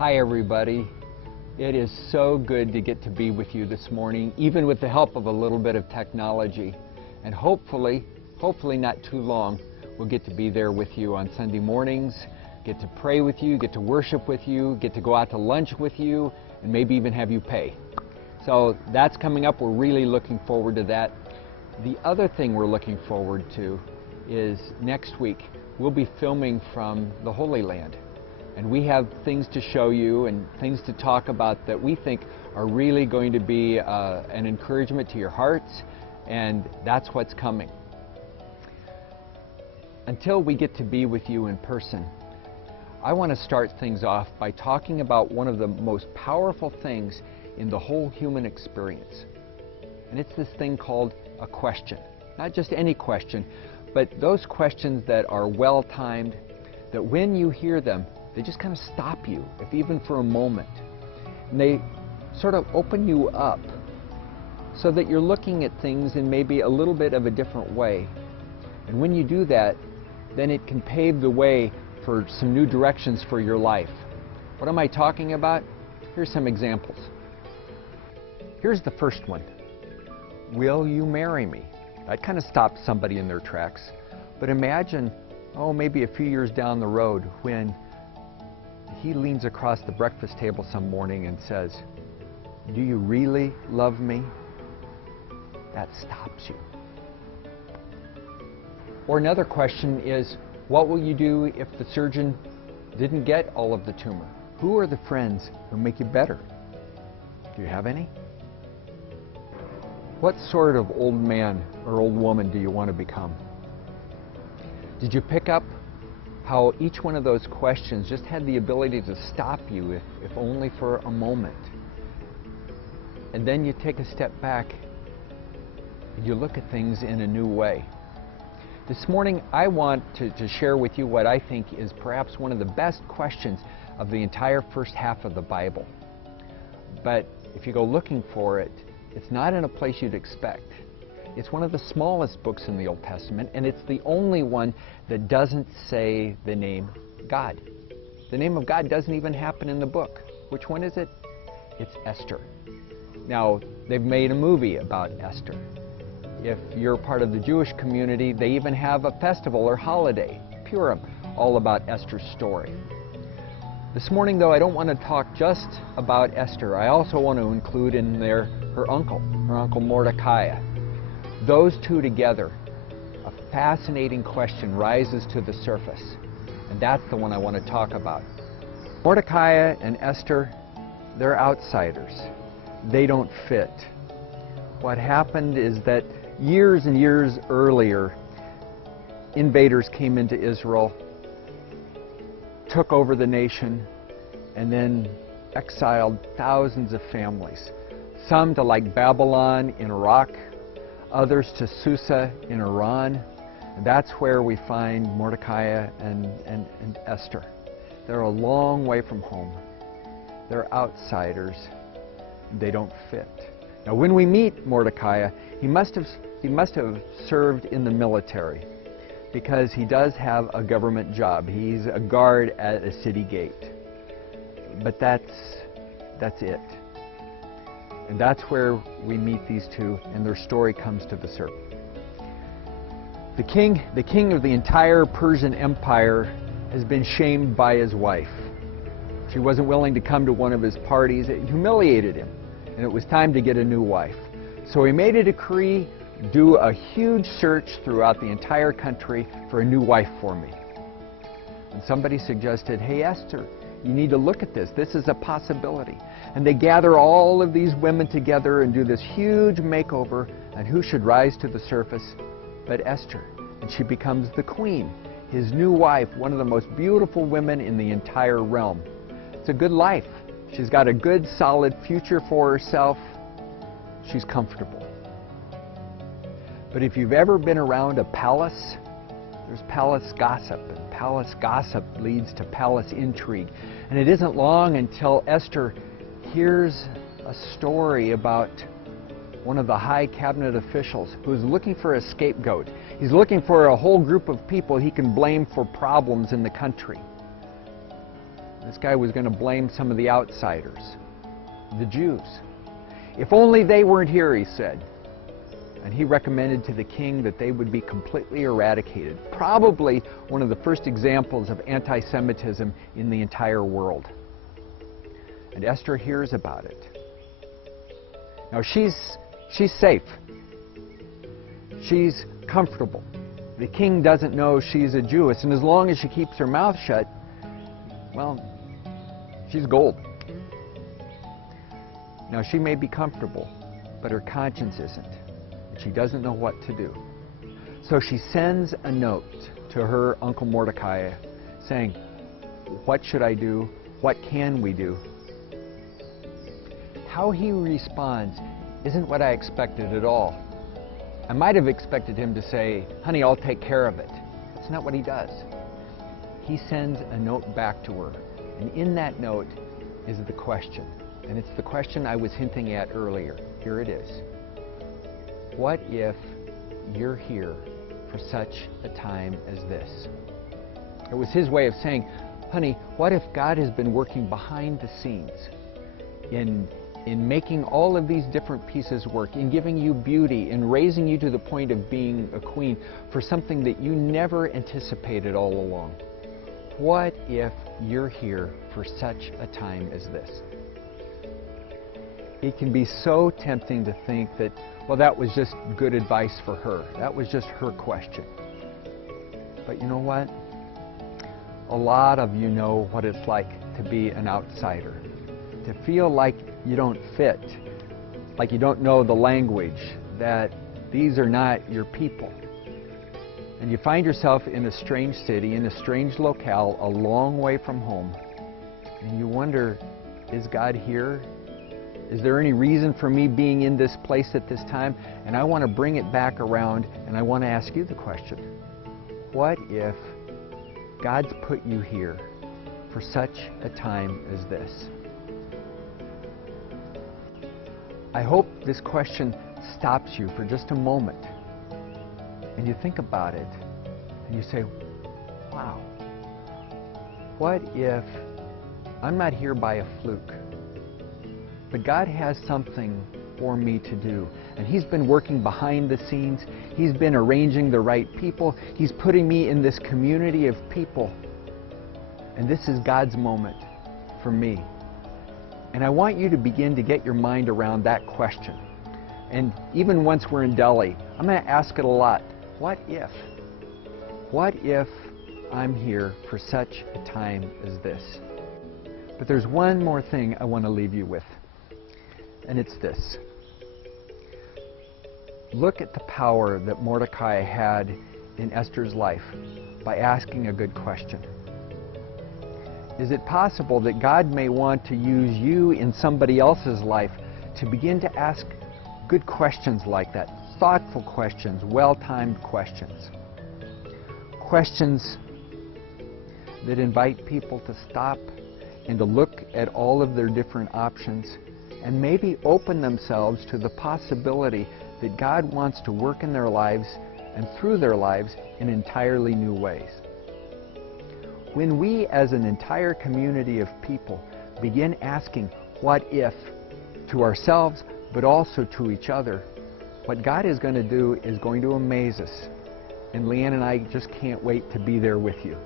Hi everybody. It is so good to get to be with you this morning, even with the help of a little bit of technology. And hopefully not too long, we'll get to be there with you on Sunday mornings, get to pray with you, get to worship with you, get to go out to lunch with you, and maybe even have you pay. So that's coming up. We're really looking forward to that. The other thing we're looking forward to is next week we'll be filming from the Holy Land. And we have things to show you and things to talk about that we think are really going to be an encouragement to your hearts, and that's what's coming. Until we get to be with you in person, I want to start things off by talking about one of the most powerful things in the whole human experience. And it's this thing called a question. Not just any question, but those questions that are well-timed, that when you hear them, they just kind of stop you, if even for a moment. And they sort of open you up so that you're looking at things in maybe a little bit of a different way. And when you do that, then it can pave the way for some new directions for your life. What am I talking about? Here's some examples. Here's the first one. Will you marry me? That kind of stops somebody in their tracks. But imagine, maybe a few years down the road when he leans across the breakfast table some morning and says, "Do you really love me?" That stops you. Or another question is, what will you do if the surgeon didn't get all of the tumor? Who are the friends who make you better? Do you have any? What sort of old man or old woman do you want to become? Did you pick up how each one of those questions just had the ability to stop you, if only for a moment? And then you take a step back and you look at things in a new way. This morning I want to share with you what I think is perhaps one of the best questions of the entire first half of the Bible. But if you go looking for it, it's not in a place you'd expect. It's one of the smallest books in the Old Testament, and it's the only one that doesn't say the name God. The name of God doesn't even happen in the book. Which one is it? It's Esther. Now, they've made a movie about Esther. If you're part of the Jewish community, they even have a festival or holiday, Purim, all about Esther's story. This morning, though, I don't want to talk just about Esther. I also want to include in there her uncle Mordecai. Those two together, a fascinating question rises to the surface, and that's the one I want to talk about. Mordecai and Esther, they're outsiders. They don't fit. What happened is that years and years earlier, invaders came into Israel, took over the nation, and then exiled thousands of families. Some to like Babylon in Iraq, others to Susa in Iran. And that's where we find Mordecai and Esther. They're a long way from home. They're outsiders. They don't fit. Now, when we meet Mordecai, he must have served in the military, because he does have a government job. He's a guard at a city gate. But that's it. And that's where we meet these two, and their story comes to the surface. The king of the entire Persian Empire has been shamed by his wife. She wasn't willing to come to one of his parties. It humiliated him, and it was time to get a new wife. So he made a decree, do a huge search throughout the entire country for a new wife for me. And somebody suggested, "Hey Esther, you need to look at this. This is a possibility." And they gather all of these women together and do this huge makeover, and who should rise to the surface but Esther? And she becomes the queen, his new wife, one of the most beautiful women in the entire realm. It's a good life. She's got a good, solid future for herself. She's comfortable. But if you've ever been around a palace, there's palace gossip, and palace gossip leads to palace intrigue. And it isn't long until Esther hears a story about one of the high cabinet officials who's looking for a scapegoat. He's looking for a whole group of people he can blame for problems in the country. This guy was going to blame some of the outsiders, the Jews. If only they weren't here, he said. And he recommended to the king that they would be completely eradicated. Probably one of the first examples of anti-Semitism in the entire world. And Esther hears about it. Now she's safe. She's comfortable. The king doesn't know she's a Jewess, and as long as she keeps her mouth shut, well, she's gold. Now she may be comfortable, but her conscience isn't. She doesn't know what to do. So she sends a note to her uncle Mordecai saying, "What should I do? What can we do?" How he responds isn't what I expected at all. I might have expected him to say, "Honey, I'll take care of it." It's not what he does. He sends a note back to her, and in that note is the question. And it's the question I was hinting at earlier. Here it is. What if you're here for such a time as this? It was his way of saying, honey, what if God has been working behind the scenes in making all of these different pieces work, in giving you beauty, in raising you to the point of being a queen for something that you never anticipated all along? What if you're here for such a time as this? It can be so tempting to think that, well, that was just good advice for her. That was just her question. But you know what? A lot of you know what it's like to be an outsider, to feel like you don't fit, like you don't know the language, that these are not your people. And you find yourself in a strange city, in a strange locale, a long way from home, and you wonder, is God here? Is there any reason for me being in this place at this time? And I want to bring it back around, and I want to ask you the question. What if God's put you here for such a time as this? I hope this question stops you for just a moment, and you think about it, and you say, wow, what if I'm not here by a fluke? But God has something for me to do. And He's been working behind the scenes. He's been arranging the right people. He's putting me in this community of people. And this is God's moment for me. And I want you to begin to get your mind around that question. And even once we're in Delhi, I'm going to ask it a lot. What if? What if I'm here for such a time as this? But there's one more thing I want to leave you with. And it's this. Look at the power that Mordecai had in Esther's life by asking a good question. Is it possible that God may want to use you in somebody else's life to begin to ask good questions like that? Thoughtful questions, well-timed questions. Questions that invite people to stop and to look at all of their different options and maybe open themselves to the possibility that God wants to work in their lives and through their lives in entirely new ways. When we as an entire community of people begin asking what if to ourselves but also to each other, what God is going to do is going to amaze us. And Leanne and I just can't wait to be there with you.